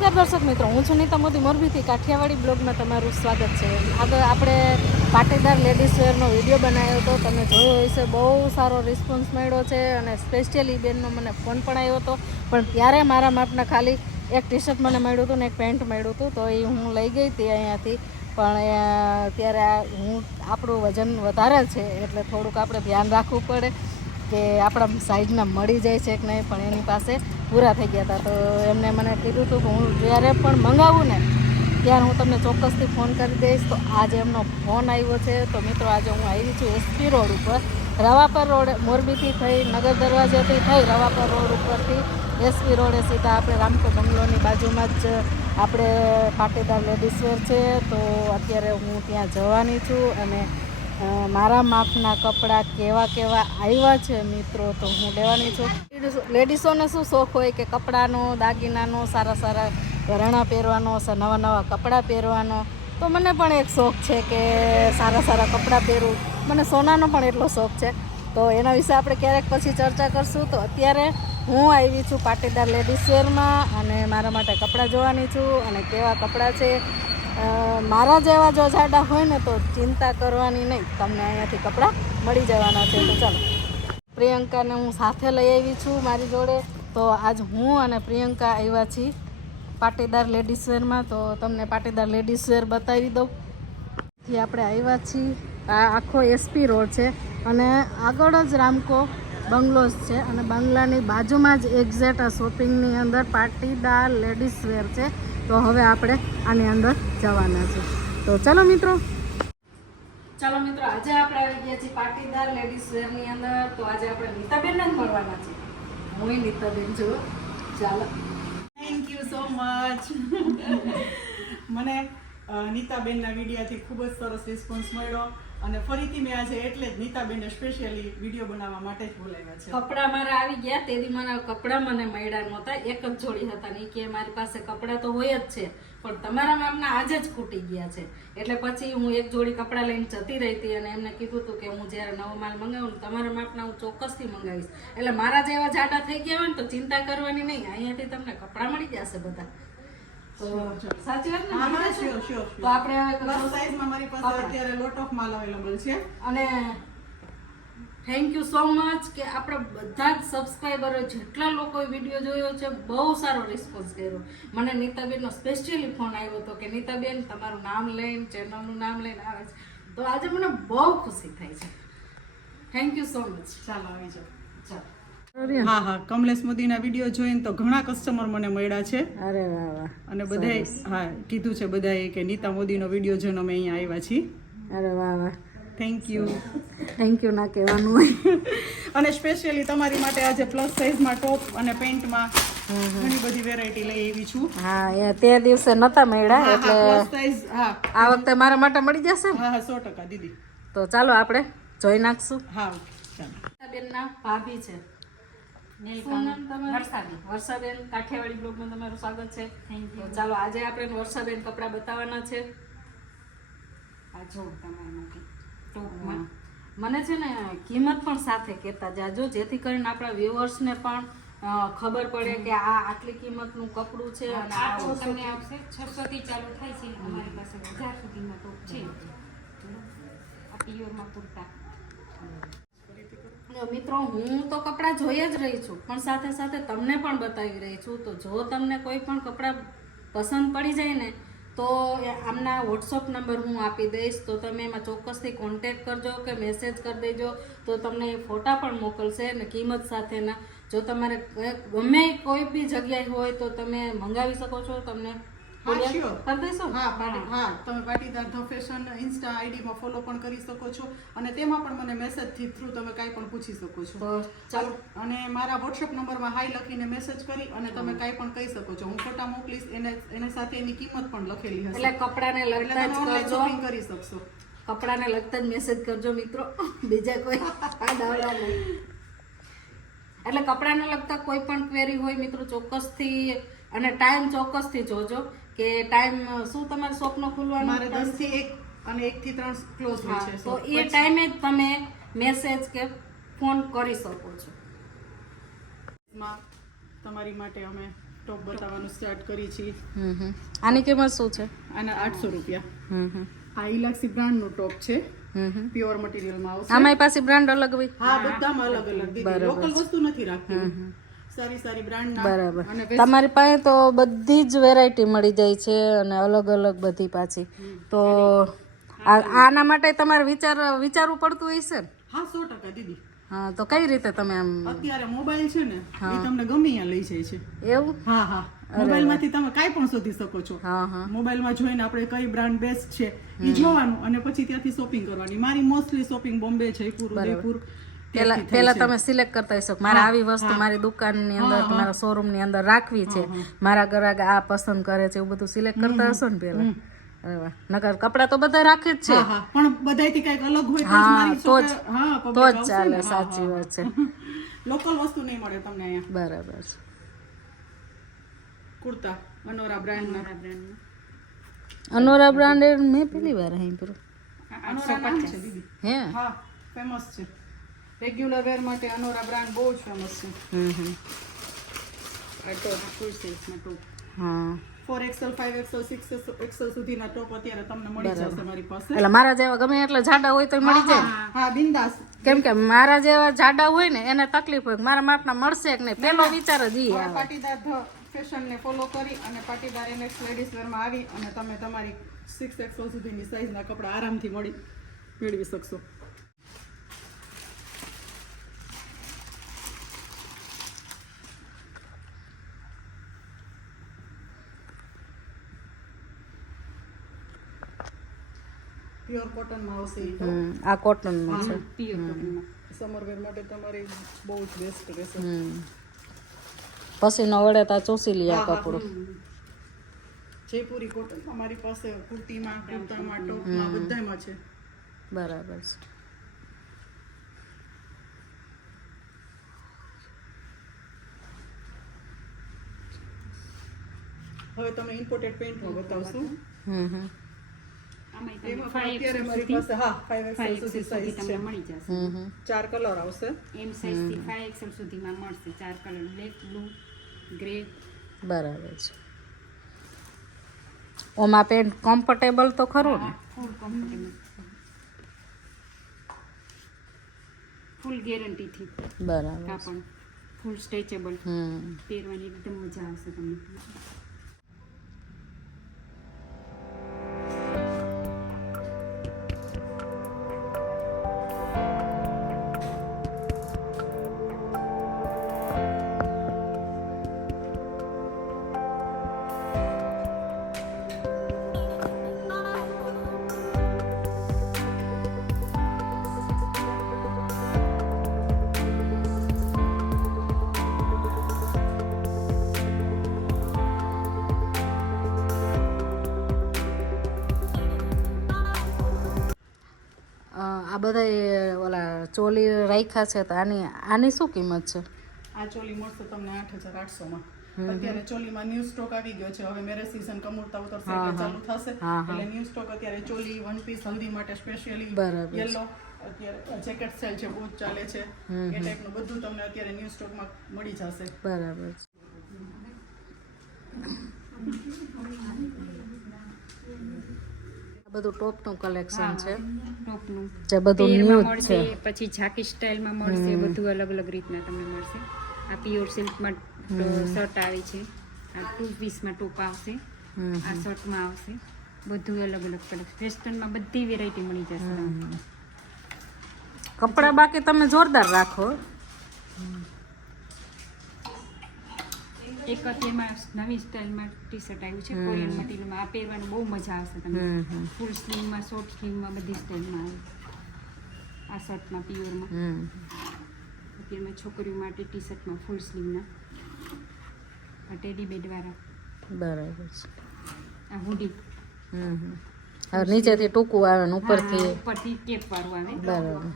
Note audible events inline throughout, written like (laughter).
નમસ્કાર દર્શક મિત્રો, હું છું નીતા મોદી. મોરબીથી કાઠિયાવાડી બ્લોગમાં તમારું સ્વાગત છે. આગળ આપણે પાટીદાર લેડીઝ વેરનો વીડિયો બનાવ્યો હતો. તમે જોયો હશે, બહુ સારો રિસ્પોન્સ મળ્યો છે અને સ્પેશિયલી બેનનો મને ફોન પણ આવ્યો હતો. પણ ત્યારે મારા માપના ખાલી એક ટી શર્ટ મને મળ્યું હતું ને એક પેન્ટ મળ્યું હતું, તો એ હું લઈ ગઈ હતી અહીંયાથી. પણ અત્યારે ત્યારે હું, આપણું વજન વધારે છે, એટલે થોડુંક આપણે ધ્યાન રાખવું પડે. કે આપણા સાઈઝના મળી જાય છે કે નહીં, પણ એની પાસે પૂરા થઈ ગયા હતા. તો એમને મને કીધું હતું કે હું જ્યારે પણ મંગાવું ને, ત્યારે હું તમને ચોક્કસથી ફોન કરી દઈશ. તો આજે એમનો ફોન આવ્યો છે. તો મિત્રો, આજે હું આવી છું એસપી રોડ ઉપર. રવાપર રોડ મોરબીથી થઈ, નગર દરવાજેથી થઈ, રવાપર રોડ ઉપરથી. એસપી રોડે સીધા આપણે રામકો બંગલોની બાજુમાં જ આપણે પાટીદાર લેડીઝ વેર છે. તો અત્યારે હું ત્યાં જવાની છું અને મારા માપના કપડાં કેવા કેવા આવ્યા છે મિત્રો, તો હું લેવાની છું. લેડીઝોને શું શોખ હોય કે કપડાનો, દાગીનાનો, સારા સારા ઘરેણાં પહેરવાનો નવા નવા કપડાં પહેરવાનો? તો મને પણ એક શોખ છે કે સારા સારા કપડાં પહેરવું મને સોનાનો પણ એટલો શોખ છે. તો એના વિશે આપણે ક્યારેક પછી ચર્ચા કરશું. તો અત્યારે હું આવી છું પાટીદાર લેડીઝ વેરમાં અને મારા માટે કપડાં જોવાની છું અને કેવા કપડાં છે મારા જેવા જો જાડા હોય ને તો ચિંતા કરવાની નહીં. તમને અહીંયાથી કપડાં મળી જવાના છે. તો ચાલો, પ્રિયંકાને હું સાથે લઈ આવી છું મારી જોડે. તો આજ હું અને પ્રિયંકા આવ્યા છીએ પાટીદાર લેડીઝ વેરમાં તો તમને પાટીદાર લેડીઝ વેર બતાવી દઉં. થી આપણે આવ્યા છીએ. આ આખો એસપી રોડ છે અને આગળ જ રામકો બંગલોઝ છે. અને બંગલાની બાજુમાં જ એક્ઝેક્ટ આ શોપિંગની અંદર પાટીદાર લેડીઝ વેર છે. તો હવે આપણે આની અંદર જવાના છે. તો ચાલો મિત્રો. ચાલો મિત્રો આજે આપણે આવી ગયા છીએ પાટીદાર લેડીઝ વેરની અંદર. તો આજે આપણે નીતાબેનને જ મળવાના છે હું નીતાબેન છું. ચાલો. થેન્ક યુ સો મચ મને નીતાબેનના વિડીયાથી ખૂબ જ સરસ રિસ્પોન્સ મળ્યો. અને ફરીથી મેં આજે એટલે જ નીતાબેનને સ્પેશિયલી વીડિયો બનાવવા માટે જ બોલાવ્યા છે. કપડાં મારા આવી ગયા, તેથી મને કપડાં મને મળ્યા નહોતા એક જ જોડી હતા નહીં કે મારી પાસે કપડાં તો હોય જ છે, પણ તમારા મામના આજે જ ખૂટી ગયા છે. એટલે પછી હું એક જોડી કપડાં લઈને જતી રહી હતી અને એમને કીધું હતું કે હું જ્યારે નવો માલ મંગાવું તમારા માપના હું ચોક્કસથી મંગાવીશ. એટલે મારા જેવા જાડા થઈ ગયા હોય ને તો ચિંતા કરવાની નહીં. અહીંયાથી તમને કપડાં મળી જશે બધા. સાચી વાત ને? હા મળી હા જશે? શ્યોર શ્યોર તો આપણે પ્લસ મારી પાસે અત્યારે લોટ ઓફ માલ અવેલેબલ છે. અને થેન્ક યુ સો મચ કે આપણા બધા જ સબસ્ક્રાઈબરો જેટલા લોકોએ વીડિયો જોયો છે બહુ સારો રિસ્પોન્સ કર્યો. મને નીતાબેનનો સ્પેશિયલી ફોન આવ્યો હતો કે નીતાબેન તમારું નામ લઈને ચેનલનું નામ લઈને આવે છે. તો આજે મને બહુ ખુશી થાય છે. થેન્ક યુ સો મચ ચાલો આવી જાઓ. ચાલો. હા હા. કમલેશ મોદીના વીડિયો જોઈને તો ઘણા કસ્ટમર મને મળ્યા છે. અરે વાહ વાહ. અને બધાએ હા કીધું છે બધાએ કે નીતા મોદીનો વીડિયો જોઈને અમે અહીંયા આવ્યા છીએ. અરે વાહ વાહ. થેન્ક યુ થેન્ક યુ ના કહેવાનું હોય. (laughs) અને સ્પેશિયલી તમારી માટે આજે પ્લસ સાઇઝમાં ટોપ અને પેન્ટમાં ઘણી બધી વેરાયટી લઈ આવી છું. હા એ તે દિવસે નતા મળ્યા એટલે હા. આ વખતે મારા માટે મળી જશે? હા હા સો ટકા દીદી. તો ચાલો આપણે જોઈ નાખશું. હા ચાલો. બેનના ભાભી છે? વર્ષાબેન કાઠિયાવાડી બ્લોગમાં તમારું સ્વાગત છે. તો ચાલો આજે આપણે વર્ષાબેન કપડાં બતાવવાના છે. આ જો તમારા માટે. ટૂંકમાં. મને છે ને કિંમત પણ સાથે કહેતા જાજો જેથી કરીને આપણા વ્યુઅર્સને પણ ખબર પડે કે આ આટલી કિંમતનું કપડું છે અને આ તમને આવશે છસોથી ચાલુ થાય છે અમારી પાસે હજાર સુધીમાં તો છે. આ પિયોરમાં પૂરતા મિત્રો, હું તો કપડાં જોઈ જ રહી છું, પણ સાથે સાથે તમને પણ બતાવી રહી છું. તો જો તમને કોઈ પણ કપડાં પસંદ પડી જાય ને, તો આમના વોટ્સઅપ નંબર હું આપી દઈશ. તો તમે એમાં ચોક્કસથી કોન્ટેક્ટ કરજો કે મેસેજ કરી દેજો. તો તમને એ ફોટા પણ મોકલશે અને કિંમત સાથેના. જો તમારે ગમે કોઈ બી જગ્યાએ હોય તો તમે મંગાવી શકો છો, તમને હા, દઈશો ને? હા પાટી હા. તમે પાટીદાર ધ ફેશન ઇન્સ્ટા આઈડીમાં ફોલો પણ કરી શકો છો અને તેમાં પણ મને મેસેજથી થ્રુ તમે કાંઈ પણ પૂછી શકો છો. ચાલો. અને મારા વોટ્સઅપ નંબરમાં હાઈ લખીને મેસેજ કરી અને તમે કાંઈ પણ કહી શકો છો. હું ફોટા મોકલીશ એને એના સાથે એની કિંમત પણ લખેલી હશે. એટલે કપડાને લગતા જ શોપિંગ કરી શકશો. કપડાને લગતા જ મેસેજ કરજો મિત્રો. બીજા કોઈ એટલે નહીં. એટલે કપડાને લગતા કોઈ પણ ક્વેરી હોય મિત્રો ચોક્કસથી અને ટાઈમ ચોક્કસથી જોજો. કે ટાઈમ શું તમારે શોપનો ખુલવાનો? મારે દસથી એક અને એક થી ત્રણ ક્લોઝ હોય છે. તો એ ટાઈમે જ તમે મેસેજ કે ફોન કરી શકો છો. માં તમારી માટે અમે ટોપ બતાવવાનું સ્ટાર્ટ કરી છીએ. હમ હમ. આની કિંમત શું છે? આના આઠસો રૂપિયા. હમ હમ. આ ઇલાક્સી બ્રાન્ડનું ટોપ છે. પ્યોર મટીરિયલમાં આવશે. અમારી પાસે બ્રાન્ડ અલગ હોય? હા બધામાં અલગ અલગ. દીદી લોકલ વસ્તુ નથી રાખતી. સારી સારી બ્રાન્ડ બરાબર. તમારી પાસે તો બધી જ વેરાયટી મળી જાય છે અને અલગ અલગ બધી પાછી. તો આના માટે તમારે વિચાર વિચારવું પડતું હશે ને? હા સો ટકા દીદી. હા તો કઈ રીતે તમે આમ અત્યારે મોબાઈલ છે ને એ તમને ગમે ત્યાં લઈ જાય છે. એવું? હા હા. મોબાઈલમાંથી તમે કાંઈ પણ શોધી શકો છો. હા હા. મોબાઈલમાં જોઈને આપણે કઈ બ્રાન્ડ બેસ્ટ છે એ જોવાનું અને પછી ત્યાંથી શોપિંગ કરવાની. મારી મોસ્ટલી શોપિંગ બોમ્બે જયપુર ઉદયપુર પેલા પેલા તમે સિલેક્ટ કરતા હશો શકો મારે આવી વસ્તુ મારી દુકાનની અંદર મારા શોરૂમની અંદર રાખવી છે. મારા ગ્રાહક આ પસંદ કરે છે એવું બધું સિલેક્ટ કરતા હશો ને પેલા? નકર કપડા તો બધા રાખે જ છે. પણ બધાયથી કંઈક અલગ હોય હા, તો જ- હા તો જ ચાલે સાચી વાત છે. લોકલ (laughs) વસ્તુ નહીં મળે તમને અહીંયા. બરાબર કુર્તા અનોરા બ્રાન્ડ અનોરા બ્રાન્ડ મેં પેલી વાર અહીં પેલું હે? હા ફેમસ છે. રેગ્યુલર વેર માટે અનોરા બ્રાન્ડ બહુ જ ફેમસ છે. હમ હમ. આ ટોપ ફૂલ સાઇઝના ટોપ હા. Four XL five XL six XL સુધીના ટોપ અત્યારે તમને મળી જશે મારી પાસે. એટલે મારા જેવા ગમે એટલા જાડા હોય તો મળી જાય. હા, હા બિંદાસ. કેમ કે મારા જેવા જાડા હોય ને એને તકલીફ હોય મારા મારા માપના મળશે કે નહીં પેલો વિચાર જ ઈ આવે. પાટીદાર ફેશન ફેશનને ફોલો કરી અને પાટીદાર એનેક્સ લેડીઝ વેરમાં આવી અને તમે તમારી સિક્સ એક્સેલ સુધીની સાઈઝના કપડાં આરામથી મળી મેળવી શકશો. પ્યોર કોટનમાં આવશે આ કોટનનું છે. પિયોર કોટનમાં સમર વેર માટે તમારી બહુ જ બેસ્ટ રહેશે. હમ. પસીનો વડે તા ચોસી લે આ હા, હા. કપડું. જયપુરી કોટન અમારી પાસે કુર્તીમાં કુર્તામાં ટોપમાં બધામાં છે. બરાબર છે. હવે તમે ઇમ્પોર્ટેડ પેન્ટમાં બતાવશું. હમ હમ આમાંય તમને એમાં પણ five અત્યારે મારી પાસે હા ફાઈવ સુધી સાઈઝ તમને મળી જશે. ચાર કલર આવશે. એમ સાઈઝથી એક્સેલ સુધીમાં મળશે. ચાર કલર બ્લેક બ્લુ ગ્રે બરાબર છે. ઓમાં પેન્ટ કમ્ફર્ટેબલ તો ખરું ને? ફૂલ કમ્ફર્ટેબલ ફૂલ ગેરંટીથી બરાબર કાપડ. ફૂલ સ્ટ્રેચેબલ હમ. પહેરવાની એકદમ મજા આવશે તમને. આ બધા ઓલા ચોલી રાખ્યા છે તો આની આની શું કિંમત છે? આ ચોલી મળશે તમને આઠ હજાર આઠસોમાં. અત્યારે ચોલીમાં ન્યૂ સ્ટોક આવી ગયો છે. હવે મેરેજ સીઝન કમુરતા ઉતરશે એટલે ચાલુ થશે. એટલે ન્યૂ સ્ટોક અત્યારે ચોલી વન પીસ હલ્દી માટે સ્પેશિયલી યલો અત્યારે જેકેટ સેલ છે બહુ ચાલે છે. એ ટાઈપનું બધું તમને અત્યારે ન્યૂ સ્ટોકમાં મળી જશે. બરાબર બધું ટોપનું કલેક્શન છે. ટોપનું. જે બધું ન્યૂ છે. પછી ઝાકી સ્ટાઇલમાં મળશે બધું અલગ અલગ રીતના તમને મળશે. આ પ્યોર સિલ્કમાં શર્ટ આવે છે. આ ટુ પીસમાં ટોપ આવશે. આ શર્ટમાં આવશે. બધું અલગ અલગ કલર વેસ્ટર્નમાં બધી વેરાયટી મળી જશે. કપડા બાકી તમે જોરદાર રાખો. એક અત્યારમાં નવી સ્ટાઇલમાં ટી શર્ટ આવ્યું છે કોરિયન મટીરિયલમાં. આ પહેરવાની બહુ મજા આવશે તમને. ફૂલ સ્લીવમાં શોર્ટ સ્લીવમાં બધી સ્ટાઇલમાં આવે. આ શર્ટમાં પ્યોરમાં. અત્યારમાં છોકરીઓ માટે ટી શર્ટમાં ફૂલ સ્લીવના. આ ટેડી બેડવાળા બરાબર છે. આ હુડી. હવે નીચેથી ટૂંકું આવે ને ઉપરથી. ઉપરથી કેપ વાળું આવે. બરાબર.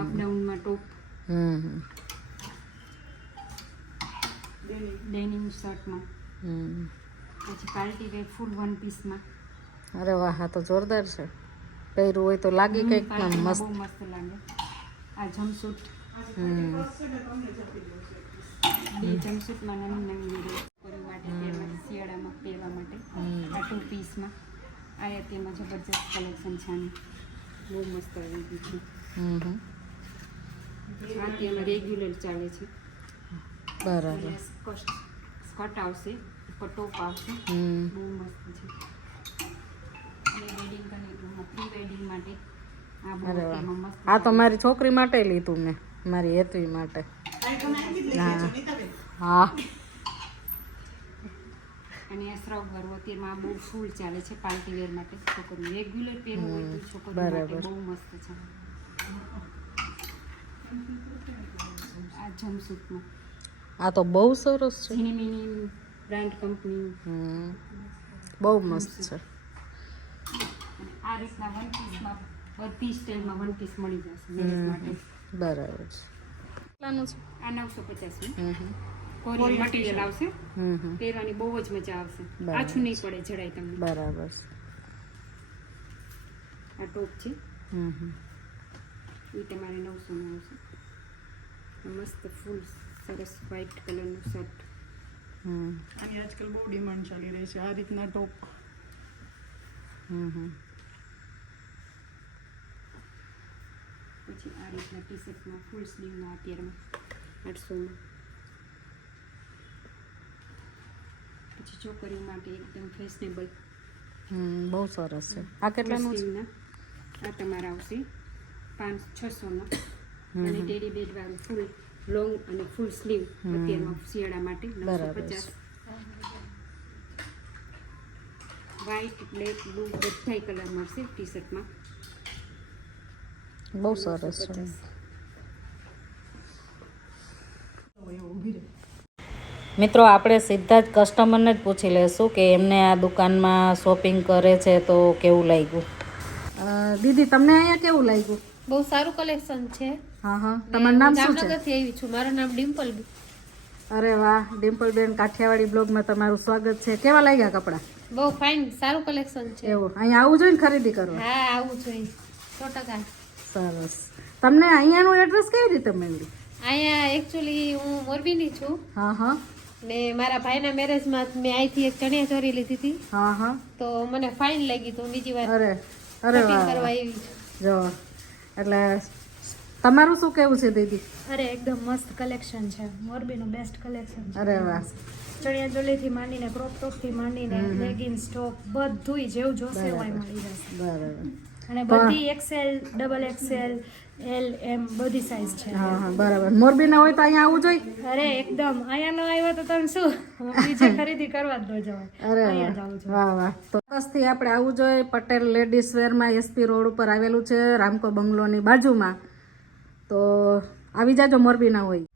અપડાઉનમાં ટોપ. હમ હમ. ડેનિમ શર્ટમાં પછી પાર્ટી વેર ફૂલ વન પીસમાં અરે વાહ આ તો જોરદાર છે. પહેર્યું હોય તો લાગે કંઈક મસ્ત. બહુ મસ્ત લાગે. આ જમસૂટ બે જમસૂટમાં નવી નવી વેરાયટી માટે શિયાળામાં પહેરવા માટે. આ ટુ પીસમાં આ તેમાં જબરજસ્ત કલેક્શન છે આની. બહુ મસ્ત આવી ગયું છે. આ તેમાં રેગ્યુલર ચાલે છે. બરાબર. સ્કર્ટ આવશે ઉપર ટોપ આવશે. હમ. બહુ મસ્ત છે. વેડિંગ પ્રી વેડિંગ માટે. આ તો મારી છોકરી માટે લીધું મેં મારી હેતવી માટે. હા. અને આ શ્રગ ભરવો તેમાં બહુ ફૂલ ચાલે છે પાર્ટી વેર માટે. છોકરી રેગ્યુલર પહેરવું હોય તો છોકરી માટે. બહુ મસ્ત છે. આ જમસૂટમાં આ તો બહુ સરસ છે. Brand company. બહુ મસ્ત છે. આ રીતના વન પીસમાં બધી સ્ટાઇલમાં વન પીસ મળી જશે બરાબર છે. છે? આ નવસો પચાસ. કોરિયન મટીરિયલ આવશે. પહેરવાની બહુ જ મજા આવશે. આછું નહીં પડે જડાય તમને. બરાબર આ ટોપ છે. એ તમારે નવસો આવશે. મસ્ત ફૂલ સરસ વ્હાઇટ કલરનું શર્ટ હમ. આની આજકાલ બહુ ડિમાન્ડ ચાલી રહી છે. આ રીતના ટોપ. હમ હમ. પછી આ રીતના ટી શર્ટમાં ફૂલ સ્લીવના અત્યારમાં આઠસોમાં પછી છોકરીઓ માટે એકદમ ફેશનેબલ હમ બહુ સરસ છે. આ કેટલાનું છે? આ તમારા આવશે પાંચ છસોમાં અને ડેડી બેડ વાળું ફૂલ લોંગ અને ફૂલ સ્લીવ અત્યારમાં શિયાળા માટે નવસો બરાબર પચાસ. વ્હાઇટ બ્લેક બ્લુ બધાય કલર મળશે ટી શર્ટમાં બહુ સરસ છે. મિત્રો આપણે સીધા જ કસ્ટમરને જ પૂછી લેશું કે એમને આ દુકાનમાં શોપિંગ કરે છે તો કેવું લાગ્યું? દીદી તમને અહીંયા કેવું લાગ્યું? બહુ સારું કલેક્શન છે. હા હા. તમારું નામ શું છે? આવી છું. મારું નામ ડિમ્પલ અરે વાહ ડિમ્પલબેન કાઠિયાવાડી બ્લોગમાં તમારું સ્વાગત છે. કેવા લાગ્યા કપડાં? બહુ ફાઇન સારું કલેક્શન છે. એવું. અહીંયા આવું જોઈએ ને ખરીદી કરવા? હા આવું જોઈએ સો ટકા. સરસ. તમને અહીંયાનું એડ્રેસ કેવી રીતે મળ્યું? અહીંયા એકચ્યુઅલી હું મોરબીની છું. હા હા. ને મારા ભાઈના મેરેજમાં મેં અહીંથી એક ચણિયા ચોરી લીધી હતી. હા હા. તો મને ફાઇન લાગી તો બીજી વાર અરે અરે વાહ કરવા આવી જો એટલે તમારું શું કેવું છે દીદી? અરે એકદમ મસ્ત કલેક્શન છે. મોરબીનું બેસ્ટ કલેક્શન છે. અરે વાહ. ચણિયા ચોલીથી માંડીને ક્રોપ ટોપથી માંડીને લેગિન્સ ટોપ બધુંય જેવું જોશે હોય મળી જશે બરાબર. અને બધી XL double XL L M બધી સાઇઝ છે. હા હા બરાબર. મોરબીના હોય તો અહીંયા આવવું જોઈએ? અરે એકદમ. અહીંયા ન આવ્યો તો તમે શું? બીજે (laughs) ખરીદી કરવા જ ન જવાય. અરે વાહ. વાહ વાહ. ચોક્કસથી આપણે આવવું જોઈએ પટેલ લેડીઝ વેરમાં એસપી રોડ ઉપર આવેલું છે રામકો બંગલોની બાજુમાં. तो आभी जा जो मोरबी ना हुई।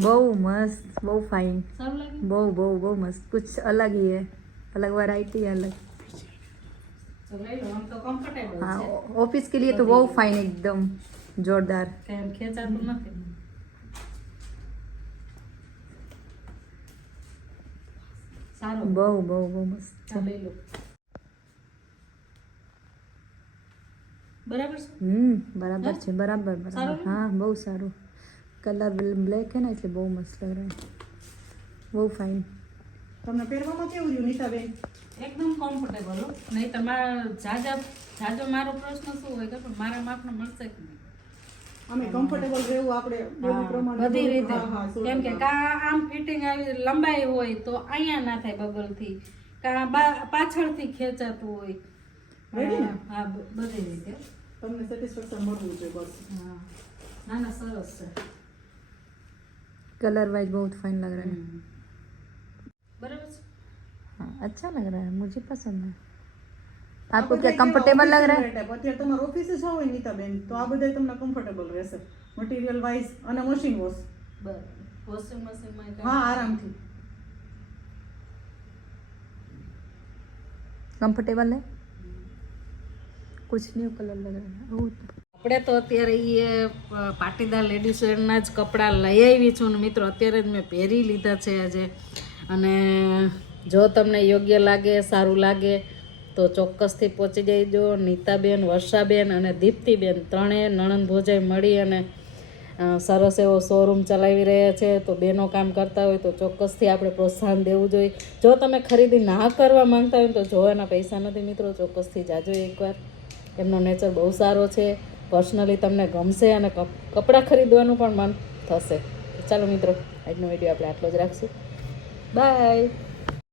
बहु मस्त बहु फाइन बहु बहु बहु मस्त। कुछ अलग ही है अलग वैरायटी है अलग। तो तो ऑफ़िस हाँ, के लिए तो बहु फाइन एकदम जोरदार। बहु बहु बहु मस्त। બરાબર છે? હમ બરાબર છે બરાબર બરાબર. હા બહુ સારું. કલર બ્લેક હે ને એટલે બહુ મસ્ત લાગે. બહુ ફાઇન તમને પહેરવામાં કેવું રહ્યું નીતાબેન? એકદમ કમ્ફર્ટેબલ નહીં તમારા જાજા જાજો મારો પ્રશ્ન શું હોય કે મારા માપનો મળશે કે નહીં. અમે કમ્ફર્ટેબલ રહેવું આપણે બધી રીતે. કેમ કે કા આમ ફિટિંગ આવી લંબાઈ હોય તો અહીંયા ના થાય બગલથી. કા પાછળથી ખેંચાતું હોય. હા બધી રીતે. તમને સેટિસ્ફેક્શન મળવું જોઈએ બસ હા ના ના સરસ છે कलर वाइज बहुत फाइन लग रहा है બરાબર છે हाँ अच्छा लग रहा है मुझे पसंद है આ आपको બધાય क्या कंफर्टेबल કેવા लग रहा है office wear type. અત્યારે તમારે ઓફિસે જાવ હોય નીતાબેન તો આ બધા તમને કમ્ફર્ટેબલ રહેશે મટીરિયલ વાઇઝ અને મશીન વોશ બરાબર વોશિંગ મશીનમાં હા આરામથી कंफर्टेबल है कुछ न्यू कलर लग रहा है बहुत આપણે તો અત્યારે એ પાટીદાર લેડીઝ વેરના જ કપડાં લઈ આવી છું ને મિત્રો અત્યારે જ મેં પહેરી લીધા છે આજે અને જો તમને યોગ્ય લાગે સારું લાગે તો ચોક્કસથી પહોંચી જઈજો નીતાબેન વર્ષાબેન અને દીપ્તિબેન ત્રણેય નણંદ ભોજાઈ મળી અને અ, સરસ એવો શોરૂમ ચલાવી રહ્યા છે તો બેનો કામ કરતા હોય તો ચોક્કસથી આપણે પ્રોત્સાહન દેવું જોઈએ જો તમે ખરીદી ના કરવા માંગતા હોય તો જો એના પૈસા નથી મિત્રો ચોક્કસથી જાજો એકવાર એમનો નેચર બહુ સારો છે. પર્સનલી તમને ગમશે અને કપ- કપડાં ખરીદવાનું પણ મન થશે. ચાલો મિત્રો, આજનો વીડિયો આપણે આટલો જ રાખશું. બાય